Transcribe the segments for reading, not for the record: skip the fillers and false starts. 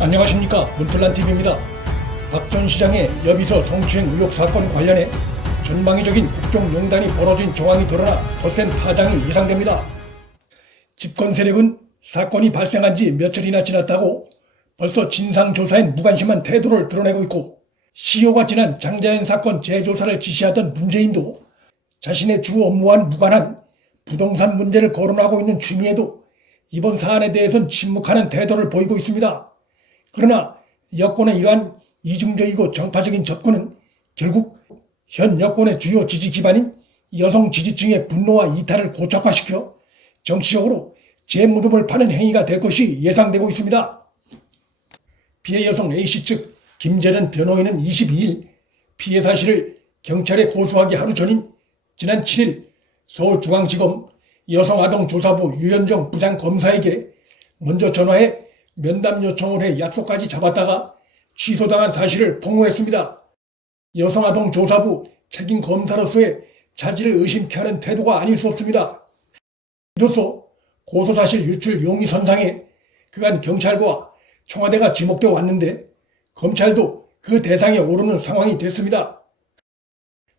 안녕하십니까, 문틀란TV입니다. 박 전 시장의 여비서 성추행 의혹 사건 관련해 전방위적인 국정농단이 벌어진 정황이 드러나 거센 파장이 예상됩니다. 집권 세력은 사건이 발생한 지 며칠이나 지났다고 벌써 진상조사엔 무관심한 태도를 드러내고 있고, 시효가 지난 장자연 사건 재조사를 지시하던 문재인도 자신의 주 업무와는 무관한 부동산 문제를 거론하고 있는 추미애도 이번 사안에 대해선 침묵하는 태도를 보이고 있습니다. 그러나 여권의 이러한 이중적이고 정파적인 접근은 결국 현 여권의 주요 지지 기반인 여성 지지층의 분노와 이탈을 고착화시켜 정치적으로 재무름을 파는 행위가 될 것이 예상되고 있습니다. 피해 여성 A씨 측 김재련 변호인은 22일 피해 사실을 경찰에 고소하기 하루 전인 지난 7일 서울중앙지검 여성아동조사부 유현정 부장검사에게 먼저 전화해 면담 요청을 해 약속까지 잡았다가 취소당한 사실을 폭로했습니다. 여성아동조사부 책임검사로서의 자질을 의심케 하는 태도가 아닐 수 없습니다. 이로써 고소사실 유출 용의 선상에 그간 경찰과 청와대가 지목되어 왔는데 검찰도 그 대상에 오르는 상황이 됐습니다.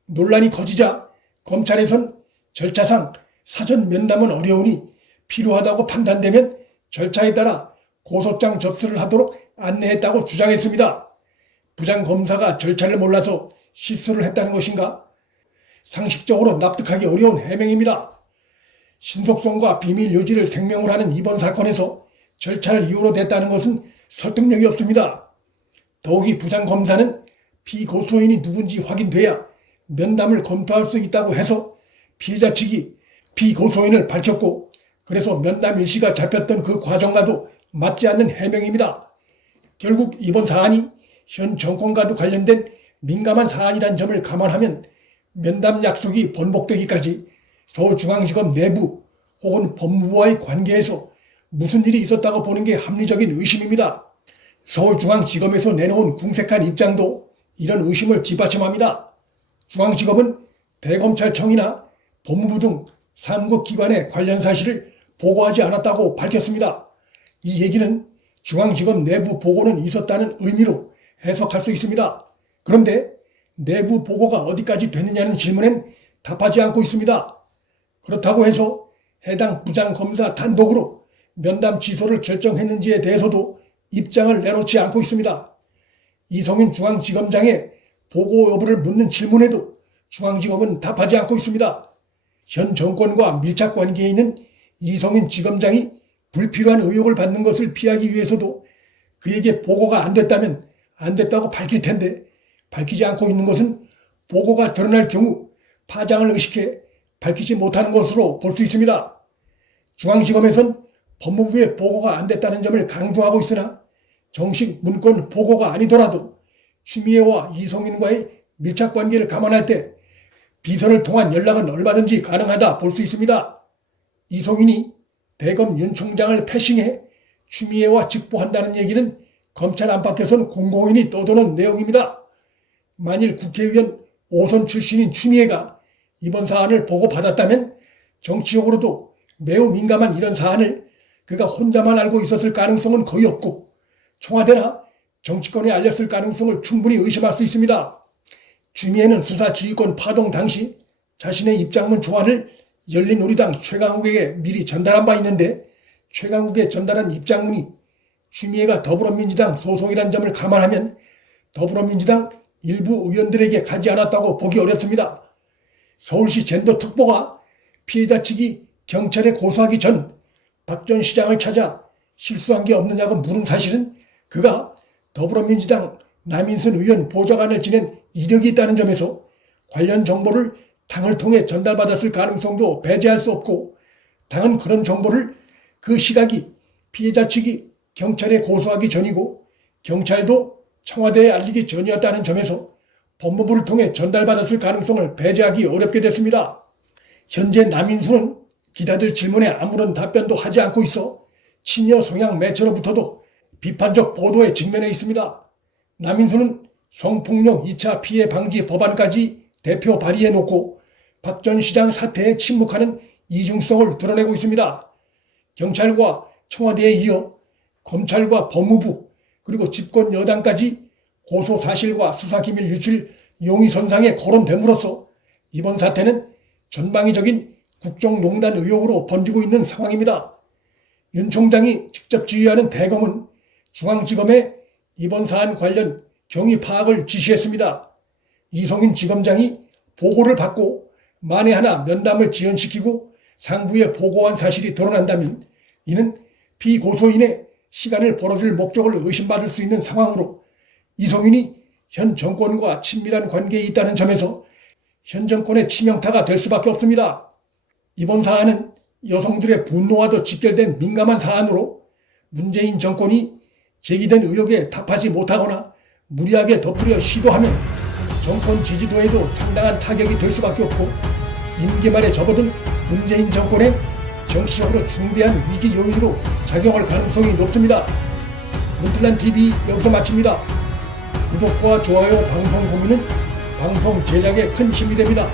논란이 커지자 검찰에선 절차상 사전 면담은 어려우니 필요하다고 판단되면 절차에 따라 고소장 접수를 하도록 안내했다고 주장했습니다. 부장검사가 절차를 몰라서 실수를 했다는 것인가? 상식적으로 납득하기 어려운 해명입니다. 신속성과 비밀 유지를 생명을 하는 이번 사건에서 절차를 이유로 댔다는 것은 설득력이 없습니다. 더욱이 부장검사는 피고소인이 누군지 확인돼야 면담을 검토할 수 있다고 해서 피해자 측이 피고소인을 밝혔고, 그래서 면담 일시가 잡혔던 그 과정과도 맞지 않는 해명입니다. 결국 이번 사안이 현 정권과도 관련된 민감한 사안이란 점을 감안하면 면담 약속이 번복되기까지 서울중앙지검 내부 혹은 법무부와의 관계에서 무슨 일이 있었다고 보는 게 합리적인 의심입니다. 서울중앙지검에서 내놓은 궁색한 입장도 이런 의심을 뒷받침합니다. 중앙지검은 대검찰청이나 법무부 등 3급 기관에 관련 사실을 보고하지 않았다고 밝혔습니다. 이 얘기는 중앙지검 내부 보고는 있었다는 의미로 해석할 수 있습니다. 그런데 내부 보고가 어디까지 됐느냐는 질문엔 답하지 않고 있습니다. 그렇다고 해서 해당 부장검사 단독으로 면담 취소를 결정했는지에 대해서도 입장을 내놓지 않고 있습니다. 이성윤 중앙지검장의 보고 여부를 묻는 질문에도 중앙지검은 답하지 않고 있습니다. 현 정권과 밀착 관계에 있는 이성윤 지검장이 불필요한 의혹을 받는 것을 피하기 위해서도 그에게 보고가 안 됐다면 안 됐다고 밝힐 텐데, 밝히지 않고 있는 것은 보고가 드러날 경우 파장을 의식해 밝히지 못하는 것으로 볼 수 있습니다. 중앙지검에선 법무부의 보고가 안 됐다는 점을 강조하고 있으나 정식 문건 보고가 아니더라도 추미애와 이성윤과의 밀착관계를 감안할 때 비서를 통한 연락은 얼마든지 가능하다 볼 수 있습니다. 이성윤이 대검 윤 총장을 패싱해 추미애와 직보한다는 얘기는 검찰 안팎에선 공공연히 떠도는 내용입니다. 만일 국회의원 5선 출신인 추미애가 이번 사안을 보고받았다면 정치적으로도 매우 민감한 이런 사안을 그가 혼자만 알고 있었을 가능성은 거의 없고, 청와대나 정치권에 알렸을 가능성을 충분히 의심할 수 있습니다. 추미애는 수사 지휘권 파동 당시 자신의 입장문 초안을 열린우리당 최강욱에게 미리 전달한 바 있는데, 최강욱에 전달한 입장문이 추미애가 더불어민주당 소속이라는 점을 감안하면 더불어민주당 일부 의원들에게 가지 않았다고 보기 어렵습니다. 서울시 젠더특보가 피해자 측이 경찰에 고소하기 전 박 전 시장을 찾아 실수한 게 없느냐고 물은 사실은 그가 더불어민주당 남인순 의원 보좌관을 지낸 이력이 있다는 점에서 관련 정보를 당을 통해 전달받았을 가능성도 배제할 수 없고, 당은 그런 정보를 그 시각이 피해자 측이 경찰에 고소하기 전이고 경찰도 청와대에 알리기 전이었다는 점에서 법무부를 통해 전달받았을 가능성을 배제하기 어렵게 됐습니다. 현재 남인순은 기자들 질문에 아무런 답변도 하지 않고 있어 친여 성향 매체로부터도 비판적 보도에 직면해 있습니다. 남인순은 성폭력 2차 피해 방지 법안까지 대표 발의해놓고 박 전 시장 사태에 침묵하는 이중성을 드러내고 있습니다. 경찰과 청와대에 이어 검찰과 법무부, 그리고 집권 여당까지 고소 사실과 수사기밀 유출 용의선상에 거론됨으로써 이번 사태는 전방위적인 국정농단 의혹으로 번지고 있는 상황입니다. 윤 총장이 직접 지휘하는 대검은 중앙지검에 이번 사안 관련 경위 파악을 지시했습니다. 이성윤 지검장이 보고를 받고 만에 하나 면담을 지연시키고 상부에 보고한 사실이 드러난다면 이는 피고소인의 시간을 벌어줄 목적을 의심받을 수 있는 상황으로 이성윤이 현 정권과 친밀한 관계에 있다는 점에서 현 정권의 치명타가 될 수밖에 없습니다. 이번 사안은 여성들의 분노와도 직결된 민감한 사안으로 문재인 정권이 제기된 의혹에 답하지 못하거나 무리하게 덮으려 시도하면 정권 지지도에도 상당한 타격이 될 수밖에 없고 임기 말에 접어든 문재인 정권의 정치적으로 중대한 위기 요인으로 작용할 가능성이 높습니다. 문틀란TV 여기서 마칩니다. 구독과 좋아요, 방송 공유는 방송 제작에 큰 힘이 됩니다.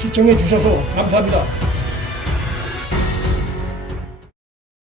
시청해 주셔서 감사합니다.